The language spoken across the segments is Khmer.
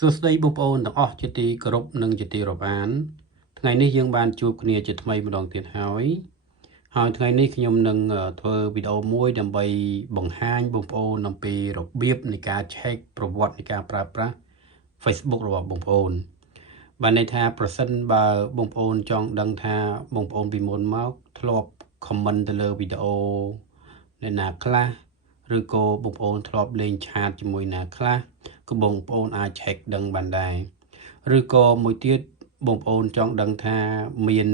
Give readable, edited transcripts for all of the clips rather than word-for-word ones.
សួស្តីបងប្អូនទាំងអស់ជាទីគោរពនិងជាទីរាប់អានថ្ងៃនេះយើងបានជួបគ្នាជាថ្មីម្ដងទៀតហើយថ្ងៃនេះខ្ញុំនឹងធ្វើវីដេអូមួយដើម្បីបង្ហាញបងប្អូនអំពីរបៀបនៃការ check ប្រវត្តិនៃការប្រើប្រាស់ Facebook របស់បងប្អូនបានន័យថាប្រសិនបើបងប្អូនចង់ដឹងថាបងប្អូនពីមុនមកធ្លាប់ comment ទៅលើវីដេអូអ្នកណាខ្លះឬក៏បងប្អូនធ្លាប់លេងឆាតជាមួយណាខ្លះក៏បងប្អូនអាច check ដឹងបានដែរឬក៏មួយទៀតបងប្អូនចង់ដឹងថាមាន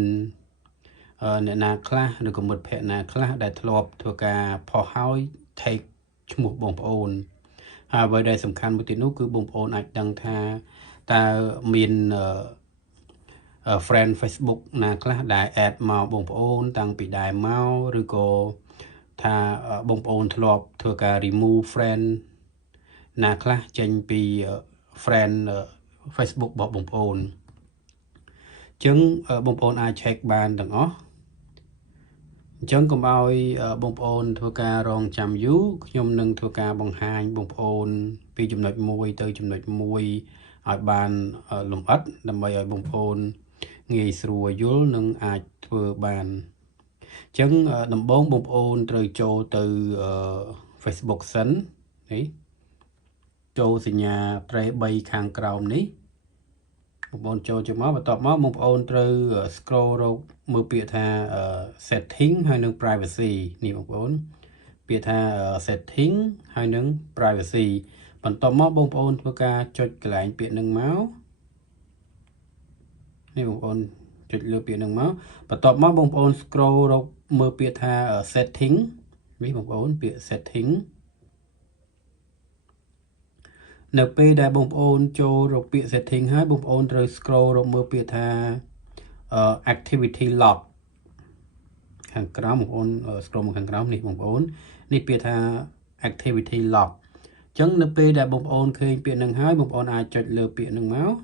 អ្នកណាខ្លះឬក៏មិត្តភ័ក្តិណាខ្លះដែលធ្លាប់ធ្វើការផុសហើយ take ឈ្មោះបងប្អូនហើយអ្វីដែលសំខាន់មួយទៀតនោះគឺបងប្អូនអាចដឹងថាតើមានfriend Facebook ណាខ្លះដែល add មកបងប្អូនតាំងពីដើមមកឬក៏ថាបងប្អូនធ្លាប់ធ្វើការ remove friend ណាខ្លះចេញពី friend Facebook របស់បងប្អូនអញ្ចឹងបងប្អូនអាច check បានទាំងអស់អញ្ចឹងកុំឲ្យបងប្អូនធ្វើការរងចាំយូរខ្ញុំនឹងធ្វើការបង្ហាញបងប្អូនពីចំណុចមួយទៅចំណុចមួយឲ្យបានលម្អិតដើម្បីឲ្យបងប្អូនងាយស្រួលយល់និងអាចធ្វើបានអញ្ចឹងដំបូងបងប្អូនត្រូវចូលទៅ Facebook សិននេះចូលសញ្ញាត្រេ3ខាងក្រោមនេះបងប្អូនចូលចូលមកបន្ទាប់មកបងប្អូនត្រូវ scroll រកមើលពាក្យថា setting ហើយនិង privacy នេះបងប្អូនពាក្យថា setting ហើយនិង privacy បន្ទាប់មកបងប្អូនធ្វើការចុចកន្លែងពាក្យនឹងមកនេះបងប្អូនចុចលើពាក្យនឹងមកបន្ទាប់មកបងប្អូន scroll រកមើលពាក្យថា setting នេះបងប្អូនពាក្យ setting នៅពេលដែលបងប្អូនចូលរកពាក្យ setting ហើយបងប្អូនត្រូវ scroll រកមើលពាក្យថា activity log ខាងក្រោមបងប្អូន scroll មកខាងក្រោមនេះបងប្អូននេះពាក្យថា activity log អញ្ចឹងនៅពេលដែលបងប្អូនឃើញពាក្យនឹងហើយបងប្អូនអាចចុចលើពាក្យនឹងមក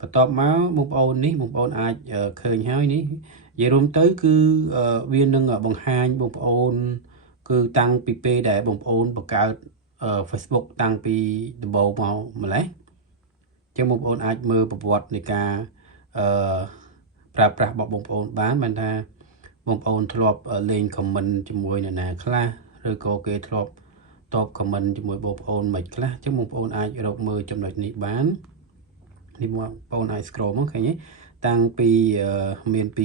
បន្ទាប់មកបងប្អូននេះបងប្អូនអាចឃើញហើយនេះនិយាយរួមទៅគឺវានឹងបង្ហាញបងប្អូនគឺតាំងពីពេលដែលបងប្អូនបង្កើតFacebook តាំងពីដំបូងមកម្លេះអញ្ចឹងបងប្អូនអាចមើលប្រវត្តិនៃការប្រើប្រាស់របស់បងប្អូនបានថាបងប្អូនធ្លាប់លេង comment ជាមួយអ្នកណាខ្លះឬក៏គេធ្លាប់តប comment ជាមួយបងប្អូនមិនខ្លះអញ្ចឹងបងប្អូនអាចរកមើលចំណុចនេះបាននេះបងប្អូនអាច scroll មកឃើញទេតាំងពីមាន2021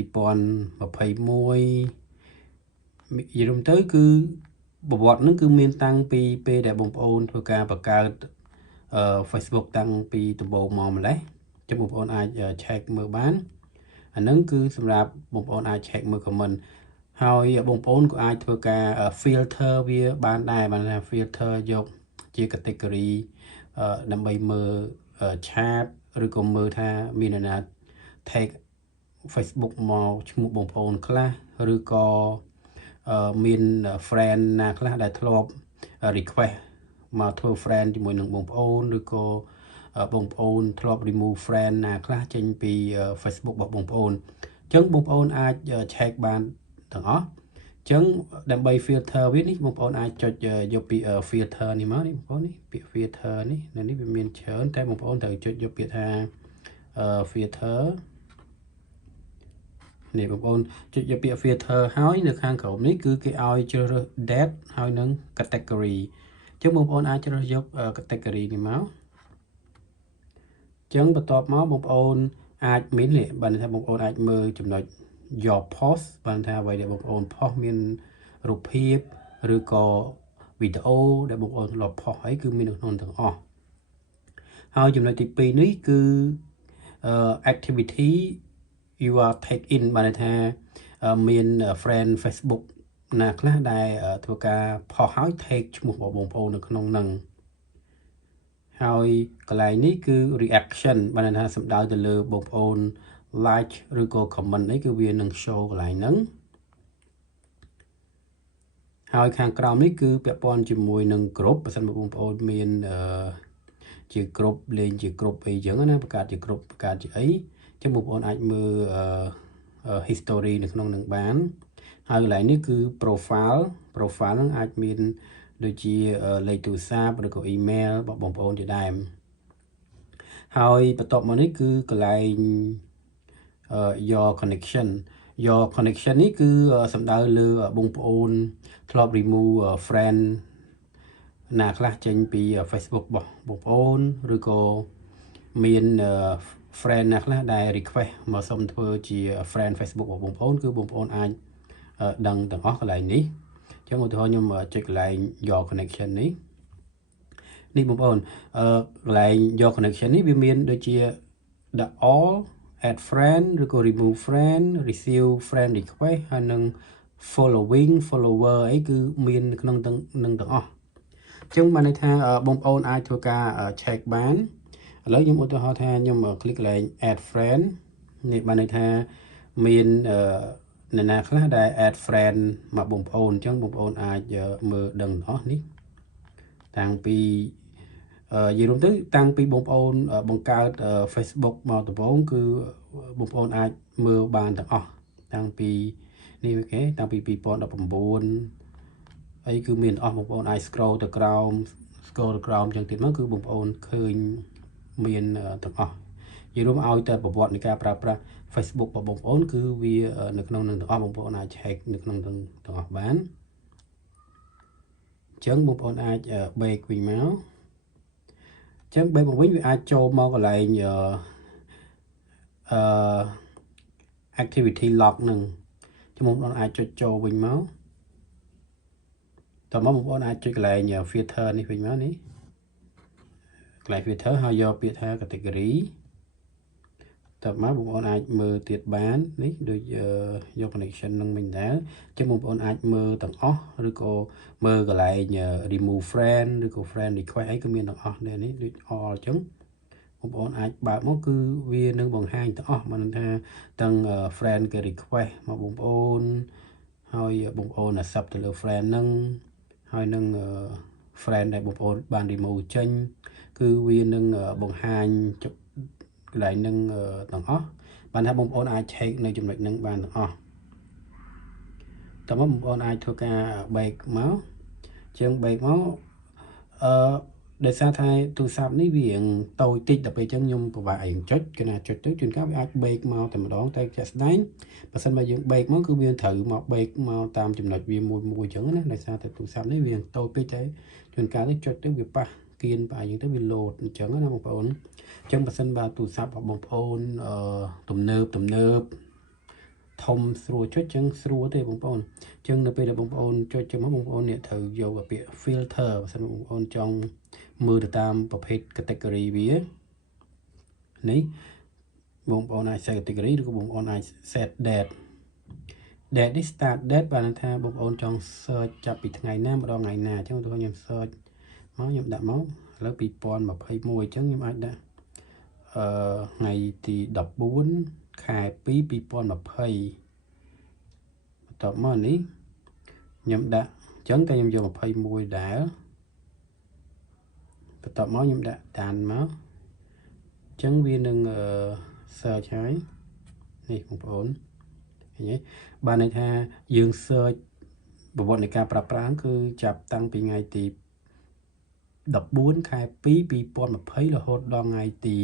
និយាយរួមទៅគឺប្រវត្តិហ្នឹងគឺមានតាំងពីពេលដែលបងប្អូនធ្វើការបង្កើតFacebook តាំងពីដំបូងមកម្លេះអញ្ចឹងបងប្អូនអាច check មើលបានអាហ្នឹងគឺសម្រាប់បងប្អូនអាច check មើល comment ហើយបងប្អូនក៏អាចធ្វើការ filter វាបានដែរបានថា filter យកជា category ដើម្បីមើល chat ឬក៏មើលថាមានអ្នកណា take Facebook មកឈ្មោះបងប្អូនខ្លះឬក៏មាន friend ណាខ្លះដែលធ្លាប់ request មកធ្វើ friend ជាមួយនឹងបងប្អូនឬក៏បងប្អូនធ្លាប់ remove friend ណាខ្លះចេញពី Facebook របស់បងប្អូនអញ្ចឹងបងប្អូនអាច check បានទាំងអស់អញ្ចឹងដើម្បី filter វានេះបងប្អូនអាចចុចយកពី filter នេះមកនេះបងប្អូននេះពាក្យ filter នេះនៅនេះវាមានច្រើនតែបងប្អូនត្រូវចុចយកពាក្យថា filter នេះបងប្អូនចុចយកពាក្យ filter ហើយនៅខាងក្រោមនេះគឺគេឲ្យជ្រើសរើស date ហើយនឹង category អញ្ចឹងបងប្អូនអាចជ្រើសយក category នេះមកអញ្ចឹងបន្ទាប់មកបងប្អូនអាចមាននេះបានថាបងប្អូនអាចមើលចំណុច your post បានថាអ្វីដែលបងប្អូន post មានរូបភាពឬក៏វីដេអូដែលបងប្អូនធ្លាប់ post ហើយគឺមាននៅក្នុងទាំងអស់ហើយចំណុចទី2នេះគឺ activity you are take in បានថាមាន friend Facebook ណាខ្លះដែលធ្វើការផុសហើយ take ឈ្មោះរបស់បងប្អូននៅក្នុងហ្នឹងហើយកន្លែងនេះគឺ reaction បានថាសំដៅទៅលើបងប្អូន like ឬក៏ comment អីគឺវានឹង show កន្លែងហ្នឹងហើយខាងក្រោមនេះគឺពាក់ព័ន្ធជាមួយនឹង group បើសិនបងប្អូនមានជា group លេងជា group អីចឹងណាបង្កើតជា group បង្កើតជាអីចឹងបងប្អូនអាចមើលhistory នៅក្នុងនឹងបានហើយកន្លែងនេះគឺ profile ហ្នឹងអាចមាន ដូចជាលេខទូរស័ព្ទឬក៏ email របស់បងប្អូនជាដើមហើយបន្ទាប់មកនេះគឺកន្លែងyour connection នេះគឺសំដៅលើបងប្អូនធ្លាប់ remove friend ណាខ្លះចេញពី Facebook របស់បងប្អូនឬក៏មាន friend ណាខ្លះដែល request មកសុំធ្វើជា friend Facebook របស់បងប្អូនគឺបងប្អូនអាចដឹងទាំងអស់កន្លែងនេះអញ្ចឹងឧទាហរណ៍ខ្ញុំចុចកន្លែង your connection នេះបងប្អូនកន្លែង your connection នេះវាមានដូចជា the all add friend ឬក៏ remove friend receive friend request ហើយនឹង following follower អីគឺមានក្នុងនឹងទាំងអស់អញ្ចឹងបានន័យថាបងប្អូនអាចធ្វើការ check បានឥឡូវខ្ញុំឧទាហរណ៍ថាខ្ញុំ click កន្លែង add friend នេះបានន័យថាមានអ្នកណាខ្លះដែល add friend មកបងប្អូនអញ្ចឹងបងប្អូនអាចមើលដឹងទាំងអស់នេះតាំងពីនិយាយរួមទៅតាំងពីបងប្អូនបង្កើត Facebook មកដំបូងគឺបងប្អូនអាចមើលបានទាំងអស់តាំងពីនេះគេតាំងពី2019អីគឺមានអស់បងប្អូនអាច scroll ទៅក្រោមអញ្ចឹងទៀតមកគឺបងប្អូនឃើញមានទាំងអស់និយាយរួមឲ្យតែប្រវត្តិនៃការប្រើប្រាស់ Facebook របស់បងប្អូនគឺវានៅក្នុងនឹងទាំងអស់បងប្អូនអាច check នៅក្នុងទាំងអស់បានអញ្ចឹងបងប្អូនអាច back វិញមកអញ្ចឹង back មកវិញវាអាចចូលមកកន្លែងactivity log នឹងចាំបងប្អូនអាចចុចចូលវិញមកតោះមកបងប្អូនអាចចុចកន្លែង filter នេះវិញមកនេះកន្លែង filter ហើយយកពាក្យថា category តើមកបងប្អូនអាចមើលទៀតបាននេះដូចយក connection នឹងវិញដែរអញ្ចឹងបងប្អូនអាចមើលទាំងអស់ឬក៏មើលកន្លែង remove friend ឬក៏ friend request អីក៏មានទាំងអស់ដែរនេះដូច all អញ្ចឹងបងប្អូនអាចបើកមកគឺវានឹងបង្ហាញទាំងអស់មិនថាទាំង friend គេ request មកបងប្អូនហើយបងប្អូន accept ទៅលើ friend ហ្នឹងហើយនឹង friend ដែលបងប្អូនបាន remove ចេញគឺវានឹងបង្ហាញកន្លែងនឹងទាំងអស់បានថាបងប្អូនអាច check នៅចំណុចហ្នឹងបានទាំងអស់តើមកបងប្អូនអាចធ្វើការ back មកជាង back មកដោយសារថាទូរស័ព្ទនេះវាតូចតិចដល់ពេលអញ្ចឹងខ្ញុំពិបាកឲ្យចុចគេណាចុចទៅជួនកាលវាអាច back មកតែម្ដងតែជាក់ស្ដែងបើសិនបើយើង back មកគឺវាត្រូវមក back មកតាមចំណុចវាមួយអញ្ចឹងណាដោយសារតែទូរស័ព្ទនេះវាតូចពេកតែជួនកាលនេះចុចទៅវាប៉ះគៀនប៉ះអញ្ចឹងទៅវា load អញ្ចឹងណាបងប្អូនអញ្ចឹងបើសិនបើទូរស័ព្ទរបស់បងប្អូនទំនើបធំស្រួលចុចអញ្ចឹងស្រួលទេបងប្អូនអញ្ចឹងនៅពេលដែលបងប្អូនចុចចឹងមកបងប្អូនអ្នកត្រូវយកពាក្យ filter បើសិនបងប្អូនចង់មើលទៅតាមប្រភេទ category វានេះបងប្អូនអាច set category ឬក៏បងប្អូនអាច set date នេះ start date បានថាបងប្អូនចង់ search ចាប់ពីថ្ងៃណាម្ដងថ្ងៃណាអញ្ចឹងឧទាហរណ៍ខ្ញុំ search មកខ្ញុំដាក់មកឥឡូវ2021អញ្ចឹងខ្ញុំអាចដាក់ថ្ងៃទី14ខែ2 2020បន្ទាប់មកនេះខ្ញុំដាក់អញ្ចឹងតែខ្ញុំយក21ដែរបន្ទាប់មកខ្ញុំដាក់តានមកអញ្ចឹងវានឹងsearch ហើយនេះបងប្អូនឃើញទេបានន័យថាយើង search ប្រវត្តិនៃការប្រើប្រាស់គឺចាប់តាំងពីថ្ងៃទី14ខែ2 2020រហូតដល់ថ្ងៃទី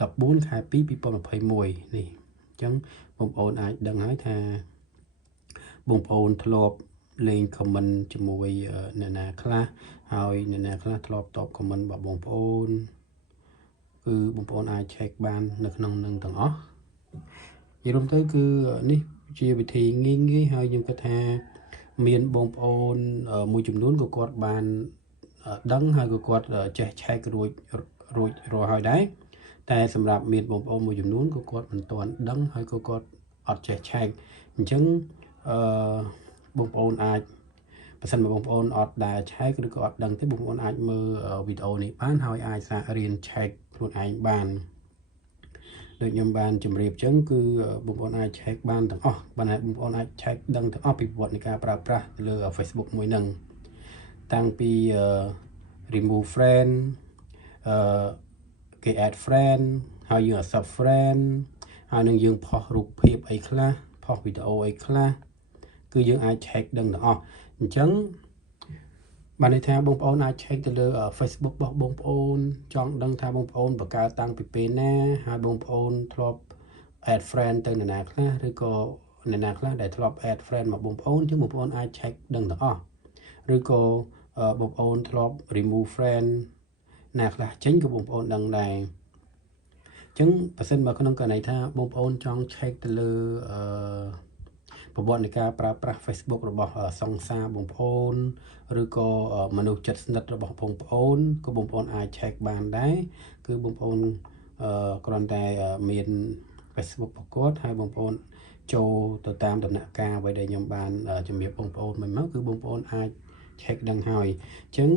14ខែ2 2021នេះអញ្ចឹងបងប្អូនអាចដឹងហើយថាបងប្អូនធ្លាប់លេង comment ជាមួយអ្នកណាខ្លះហើយអ្នកណាខ្លះធ្លាប់តប comment របស់បងប្អូនគឺបងប្អូនអាច check បាននៅក្នុងនឹងទាំងអស់និយាយរួមទៅគឺនេះជាវិធីងាយហើយខ្ញុំគិតថាមានបងប្អូនមួយចំនួនក៏គាត់បានដឹងហើយក៏គាត់ចេះ check រួចរាល់ហើយដែរតែសម្រាប់មានបងប្អូនមួយចំនួនក៏គាត់មិនទាន់ដឹងហើយក៏គាត់អត់ចេះ check អញ្ចឹងបងប្អូនអាចបើសិនបងប្អូនអត់ដែល check ឬក៏អត់ដឹងទេបងប្អូនអាចមើលវីដេអូនេះបានហើយអាចសាករៀន check ខ្លួនឯងបានដូចខ្ញុំបានជម្រាបអញ្ចឹងគឺបងប្អូនអាច check បានទាំងអស់បានហើយបងប្អូនអាច check ដឹងទាំងអស់ពីប្រវត្តិនៃការប្រើប្រាស់លើ Facebook មួយហ្នឹងតាំងពី remove friend គេ add friend ហើយយើង accept friend ហើយនឹងយើងផុសរូបភាពអីខ្លះផុសវីដេអូអីខ្លះគឺយើងអាច check ដឹងទាំងអស់អញ្ចឹង បានន័យថាបងប្អូនអាច check ទៅលើ Facebook របស់បងប្អូនចង់ដឹងថាបងប្អូនបង្កើតតាំងពីពេលណាហើយបងប្អូនធ្លាប់ add friend ទៅនរណាខ្លះឬក៏នរណាខ្លះដែលធ្លាប់ add friend មកបងប្អូនចឹងបងប្អូនអាច check ដឹងទាំងអស់ឬក៏បងប្អូនធ្លាប់ remove friend ណាខ្លះចេញក៏បងប្អូនដឹងដែរចឹងបើសិនបើក្នុងករណីថាបងប្អូនចង់ check ទៅលើប្រវត្តិនៃការប្រើប្រាស់ Facebook របស់សង្សារបងប្អូនឬក៏មនុស្សជិតស្និទ្ធរបស់បងប្អូនក៏បងប្អូនអាច check បានដែរគឺបងប្អូនគ្រាន់តែមាន Facebook ប្រកួតហើយបងប្អូនចូលទៅតាមដំណាក់កាលអ្វីដែលខ្ញុំបានជំរាបបងប្អូនមិញមកគឺបងប្អូនអាច check ដឹងហើយអញ្ចឹង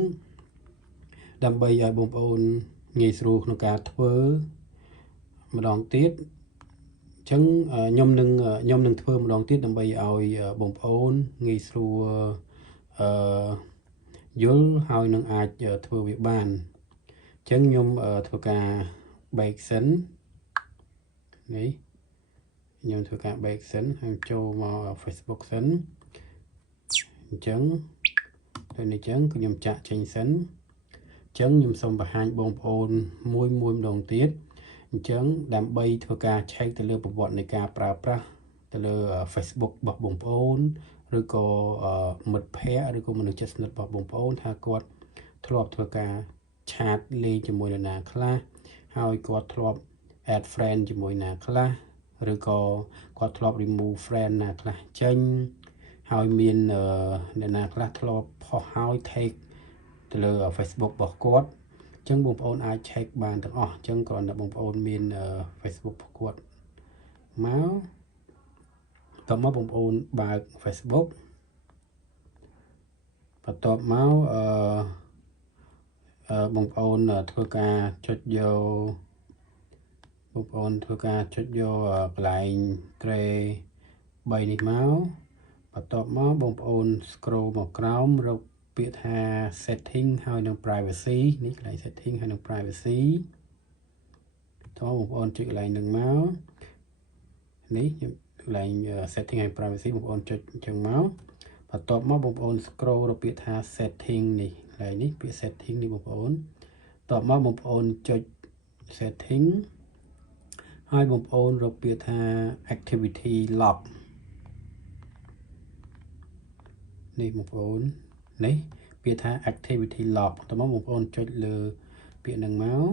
ដើម្បីឲ្យបងប្អូនងាយស្រួលក្នុងការធ្វើម្ដងទៀតអញ្ចឹងខ្ញុំនឹងធ្វើម្ដងទៀតដើម្បីឲ្យបងប្អូនងាយស្រួលយល់ហើយនឹងអាចធ្វើវាបានអញ្ចឹងខ្ញុំធ្វើការ back សិននេះខ្ញុំធ្វើការ back សិនហើយចូលមក Facebook សិនអញ្ចឹងដូចនេះអញ្ចឹងគឺខ្ញុំចាក់ចេញសិនអញ្ចឹងខ្ញុំសូមបង្ហាញបងប្អូនមួយម្ដងទៀតអញ្ចឹងដើម្បីធ្វើការ check ទៅលើប្រវត្តិនៃការប្រើប្រាស់ទៅលើ Facebook របស់បងប្អូនឬក៏មិត្តភ័ក្តិឬក៏មនុស្សជិតស្និទ្ធរបស់បងប្អូនថាគាត់ធ្លាប់ធ្វើការឆាតលេងជាមួយនរណាខ្លះហើយគាត់ធ្លាប់ add friend ជាមួយណាខ្លះឬក៏គាត់ធ្លាប់ remove friend ណាខ្លះចេញហើយមានអ្នកណាខ្លះធ្លាប់ផុសហើយ take ទៅលើ Facebook របស់គាត់អញ្ចឹងបងប្អូនអាច check បានទាំងអស់អញ្ចឹងគ្រាន់តែបងប្អូនមាន Facebook របស់គាត់មកតោះមកបងប្អូនបើក Facebook បន្ទាប់មកបងប្អូនធ្វើការចុចយកបងប្អូនធ្វើការចុចយកកន្លែង tray 3នេះមកបន្ទាប់មកបងប្អូន scroll មកក្រោមរកពាក្យថា setting ហើយនឹង privacy នេះកន្លែង setting ហើយនឹង privacy តោះបងប្អូនចុចកន្លែងនឹងមកនេះកន្លែង setting ហើយ privacy បងប្អូនចុចអញ្ចឹងមកបន្ទាប់មកបងប្អូន scroll រកពាក្យថា setting នេះកន្លែងនេះពាក្យ setting នេះបងប្អូនបន្ទាប់មកបងប្អូនចុច setting ហើយបងប្អូនរកពាក្យថា activity log នេះបងប្អូននេះពាក្យថា activity log តោះមកបងប្អូនចុចលើពាក្យហ្នឹងមក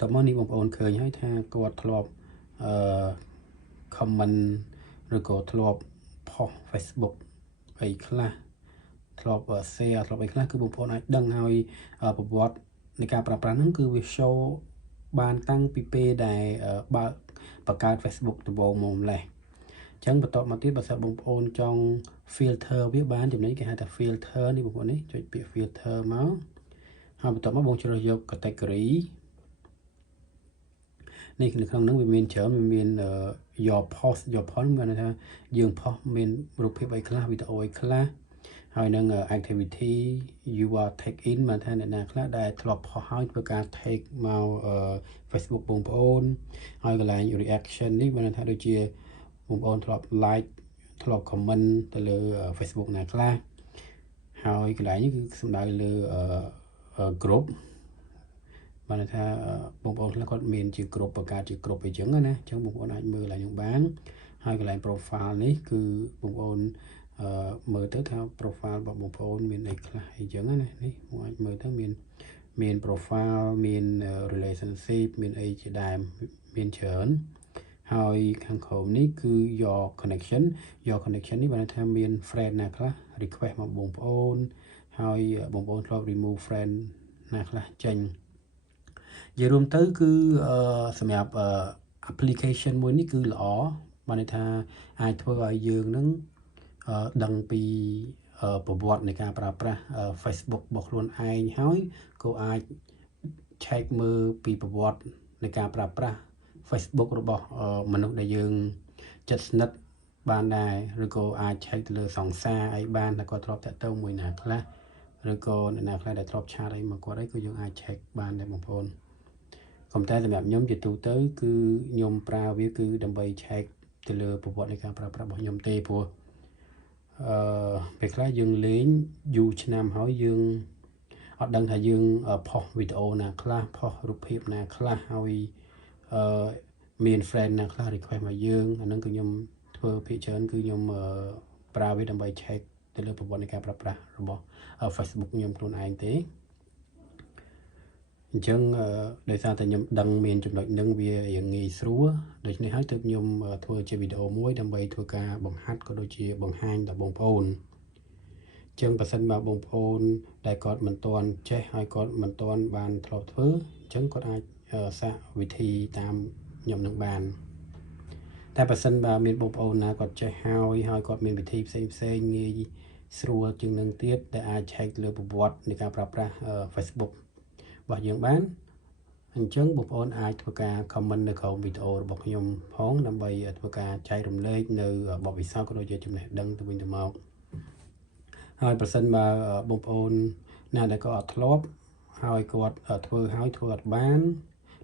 តោះមកនេះបងប្អូនឃើញហើយថាគាត់ធ្លាប់comment ឬក៏ធ្លាប់ផុស Facebook អីខ្លះធ្លាប់ share ធ្លាប់អីខ្លះគឺបងប្អូនអាចដឹងហើយប្រវត្តិនៃការប្រើប្រាស់ហ្នឹងគឺវា show បានតាំងពីពេលដែលបើកបង្កើត Facebook ដំបូងមកម្លេះអញ្ចឹងបន្តមកទៀតបើសិនបងប្អូនចង់ filter វាបានចំណេញគេហៅថា filter នេះបងប្អូននេះចុចពាក្យ filter មកហើយបន្តមកបងជ្រើសយក category នេះនៅក្នុងហ្នឹងវាមានច្រើនវាមាន your post មានន័យថាយើងផុសមានរូបភាពអីខ្លះវីដេអូអីខ្លះហើយនឹង activity you are take in មកថាអ្នកណាខ្លះដែលធ្លាប់ផុសហើយធ្វើការ take មក Facebook បងប្អូនហើយកន្លែង reaction នេះមានន័យថាដូចជាបងប្អូនធ្លាប់ like ធ្លាប់ comment ទៅលើ Facebook ណាខ្លះហើយកន្លែងនេះគឺសំដៅលើ group បានន័យថាបងប្អូនខ្លះគាត់មានជាក្រុមបង្កើតជាក្រុមអីចឹងណាអញ្ចឹងបងប្អូនអាចមើលឡើងបានហើយកន្លែង profile នេះគឺបងប្អូនមើលទៅថា profile របស់បងប្អូនមានអីខ្លះអីចឹងណានេះបងអាចមើលទៅមាន profile មាន relationship មានអីជាដើមមានច្រើនហើយខាងក្រោមនេះគឺ your connection នេះបានន័យថាមាន friend ណាខ្លះ request មកបងប្អូនហើយបងប្អូនធ្លាប់ remove friend ណាខ្លះចេញនិយាយរួមទៅគឺសម្រាប់ application មួយនេះគឺល្អបានន័យថាអាចធ្វើឲ្យយើងនឹងដឹងពីប្រវត្តិនៃការប្រើប្រាស់ Facebook របស់ខ្លួនឯងហើយក៏អាច check មើលពីប្រវត្តិនៃការប្រើប្រាស់ Facebook របស់មនុស្សដែលយើងជិតស្និទ្ធបានដែរឬក៏អាច check ទៅលើសង្សារអីបានថាគាត់ធ្លាប់តាក់ទងមួយណាខ្លះឬក៏អ្នកណាខ្លះដែលធ្លាប់ឆាតអីមកគាត់អីក៏យើងអាច check បានដែរបងប្អូនក៏តែសម្រាប់ខ្ញុំជាទូទៅគឺខ្ញុំប្រើវាគឺដើម្បី check ទៅលើប្រវត្តិនៃការប្រើប្រាស់របស់ខ្ញុំទេព្រោះ ពេលខ្លះយើងលេងយូរឆ្នាំហើយយើងអត់ដឹងថាយើងផុសវីដេអូណាខ្លះផុសរូបភាពណាខ្លះហើយមាន friend ណាខ្លះ request មកយើងអាហ្នឹងគឺខ្ញុំធ្វើភាគច្រើនគឺខ្ញុំប្រើវាដើម្បី check ទៅលើប្រព័ន្ធនៃការប្រើប្រាស់របស់ Facebook ខ្ញុំខ្លួនឯងទេអញ្ចឹងដោយសារតែខ្ញុំដឹងមានចំណុចហ្នឹងវារៀងងាយស្រួលដូច្នេះហើយទើបខ្ញុំធ្វើជាវីដេអូមួយដើម្បីធ្វើការបង្ហាត់ក៏ដូចជាបង្ហាញដល់បងប្អូនអញ្ចឹងបើសិនបើបងប្អូនដែលគាត់មិនទាន់ចេះហើយគាត់មិនទាន់បានធ្លាប់ធ្វើអញ្ចឹងគាត់អាចសាកវិធីតាមខ្ញុំនឹងបានតែបើសិនបើមានបងប្អូនណាគាត់ចេះហើយគាត់មានវិធីផ្សេងងាយស្រួលជាងនឹងទៀតដែលអាចឆែកលើប្រវត្តិនៃការប្រើប្រាស់ Facebook របស់យើងបានអញ្ចឹងបងប្អូនអាចធ្វើការ comment នៅក្រោមវីដេអូរបស់ខ្ញុំផងដើម្បីធ្វើការចែករំលែកនៅបទពិសោធន៍ក៏ដូចជាចំណេះដឹងទៅវិញទៅមកហើយប្រសិនបើបងប្អូនណាដែលក៏អត់ធ្លាប់ហើយគាត់ធ្វើអត់បាន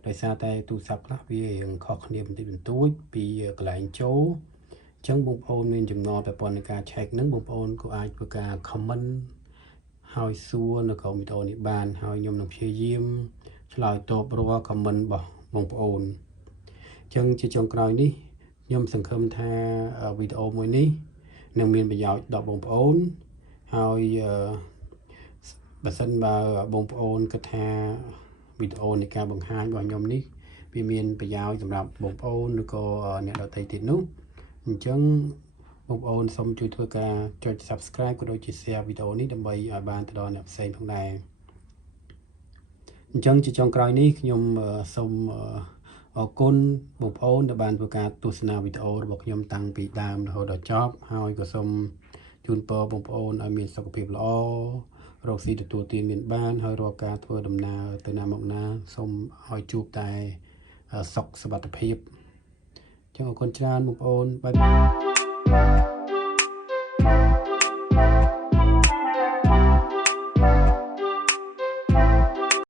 ដោយសារតែទូរស័ព្ទខ្លះវារៀងខុសគ្នាបន្តិចបន្តួចពីកន្លែងចូលអញ្ចឹងបងប្អូនមានចំណងប្រព័ន្ធនៃការ check ហ្នឹងបងប្អូនក៏អាចធ្វើការ comment ហើយសួរនៅក្រោមវីដេអូនេះបានហើយខ្ញុំនឹងព្យាយាមឆ្លើយតបរាល់ comment របស់បងប្អូនអញ្ចឹងជាចុងក្រោយនេះខ្ញុំសង្ឃឹមថាវីដេអូមួយនេះនឹងមានប្រយោជន៍ដល់បងប្អូនហើយបើសិនបើបងប្អូនគិតថាវីដេអូនៃការបង្ហាញរបស់ខ្ញុំនេះវាមានប្រយោជន៍សម្រាប់បងប្អូនឬក៏អ្នកដទៃទៀតនោះអញ្ចឹងបងប្អូនសូមជួយធ្វើការចុច Subscribe ក៏ដូចជា Share វីដេអូនេះដើម្បីឲ្យបានទៅដល់អ្នកផ្សេងផងដែរអញ្ចឹងជាចុងក្រោយនេះខ្ញុំសូមអរគុណបងប្អូនដែលបានធ្វើការទស្សនាវីដេអូរបស់ខ្ញុំតាំងពីដើមរហូតដល់ចប់ហើយក៏សូមជូនពរបងប្អូនឲ្យមានសុខភាពល្អរកស៊ីទទួលទានមានបានហើយរាល់ការធ្វើដំណើរទៅណាមកណាសូមឲ្យជួបតែសុខសុវត្ថិភាពអញ្ចឹងអរគុណច្រើនបងប្អូនបាយ